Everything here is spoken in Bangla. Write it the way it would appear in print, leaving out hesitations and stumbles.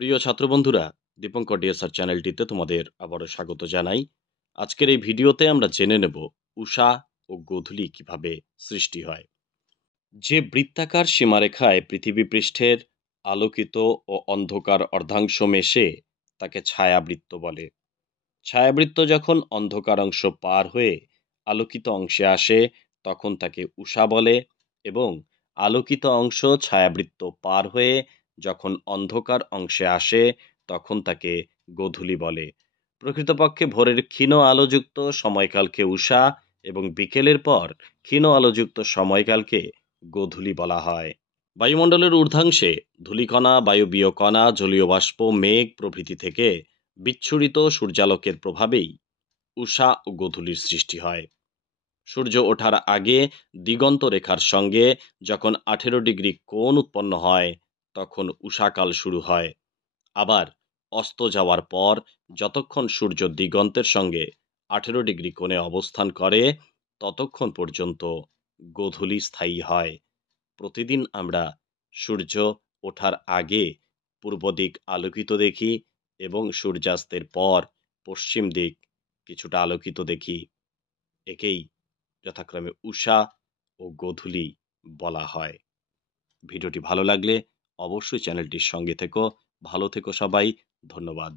প্রিয় ছাত্র বন্ধুরা, দীপঙ্কর ডিএসআর চ্যানেলটিতে তোমাদের আবারও স্বাগত জানাই। আজকের এই ভিডিওতে আমরা জেনে নেব উষা ও গোধূলি কিভাবে সৃষ্টি হয়। যে বৃত্তাকার সীমারেখায় পৃথিবী পৃষ্ঠের আলোকিত ও অন্ধকার অর্ধাংশ মেশে তাকে ছায়াবৃত্ত বলে। ছায়াবৃত্ত যখন অন্ধকার অংশ পার হয়ে আলোকিত অংশে আসে তখন তাকে উষা বলে, এবং আলোকিত অংশ ছায়াবৃত্ত পার হয়ে যখন অন্ধকার অংশে আসে তখন তাকে গোধূলি বলে। প্রকৃতপক্ষে ভোরের ক্ষীণ আলোযুক্ত সময়কালকে উষা এবং বিকেলের পর ক্ষীণ আলোযুক্ত সময়কালকে গোধূলি বলা হয়। বায়ুমণ্ডলের ঊর্ধ্বাংশে ধূলিকণা, বায়বীয় কণা, জলীয় বাষ্প, মেঘ প্রভৃতি থেকে বিচ্ছুরিত সূর্যালোকের প্রভাবেই উষা ও গোধূলির সৃষ্টি হয়। সূর্য ওঠার আগে দিগন্ত রেখার সঙ্গে যখন 18 ডিগ্রি কোণ উৎপন্ন হয় তখন উষাকাল শুরু হয়। আবার অস্ত যাওয়ার পর যতক্ষণ সূর্য দিগন্তের সঙ্গে 18 ডিগ্রি কোণে অবস্থান করে ততক্ষণ পর্যন্ত গোধূলি স্থায়ী হয়। প্রতিদিন আমরা সূর্য ওঠার আগে পূর্ব দিক আলোকিত দেখি এবং সূর্যাস্তের পর পশ্চিম দিক কিছুটা আলোকিত দেখি। একেই যথাক্রমে উষা ও গোধূলি বলা হয়। ভিডিওটি ভালো লাগলে অবশ্যই চ্যানেলটির সঙ্গে থেকো। ভালো থেকো সবাই। ধন্যবাদ।